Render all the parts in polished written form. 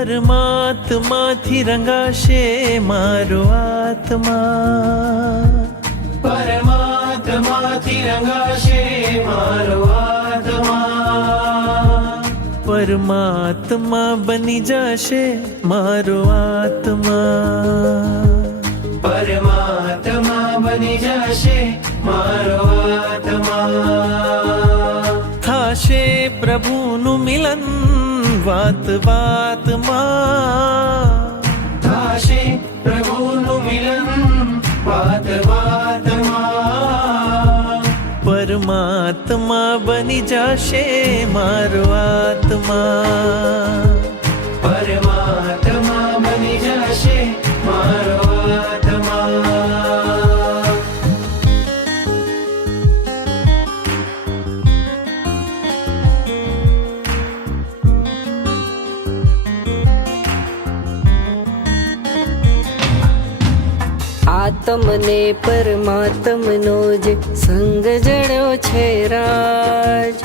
પરમાત્માથી રંગાશે મારો આત્મા, પરમાત્માથી રંગાશે મારો આત્મા, પરમાત્મા બની જશે મારો આત્મા, પરમાત્મા બની જશે મારો આત્મા. થાશે પ્રભુનું મિલન વાત વાતમાં, થાશે પ્રભુનું મિલન વાત વાતમાં, પરમાત્મા બની જશે મારો આત્મા, પરમાત્મા બની જશે મારો આત્મા. આત્મને પરમાત્મનો જે સંગ જડ્યો છે રાજ,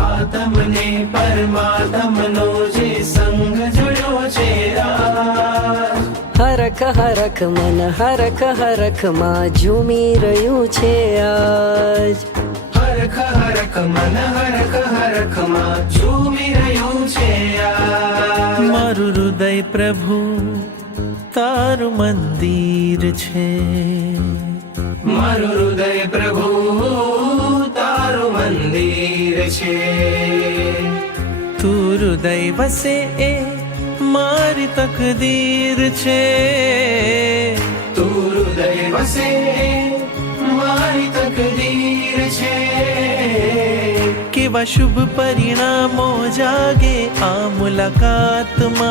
આત્મને પરમાત્મનો જે સંગ જોડ્યો છે રાજ, હરખ હરખ મન હરખ હરખમાં ઝૂમી રહ્યું છે આજ, હરખ હરખ મન હરખ હરખમાં ઝૂમી રહ્યું છે આજ. મારું હૃદય પ્રભુ તારું મંદિર છે, મારું હૃદય પ્રભુ તારું મંદિર છે, તું હૃદય વસે એ મારી તકદીર છે, તું હૃદય વસે મારી તકદીર છે. કેવા શુભ પરિણામો જાગે આ મુલાકાતમાં,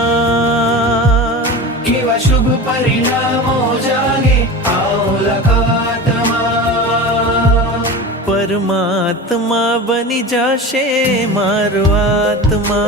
કેવા શુભ પરિણામો જાગે આ મુલાકાતમાં, પરમાત્મા બની જશે મારો આત્મા,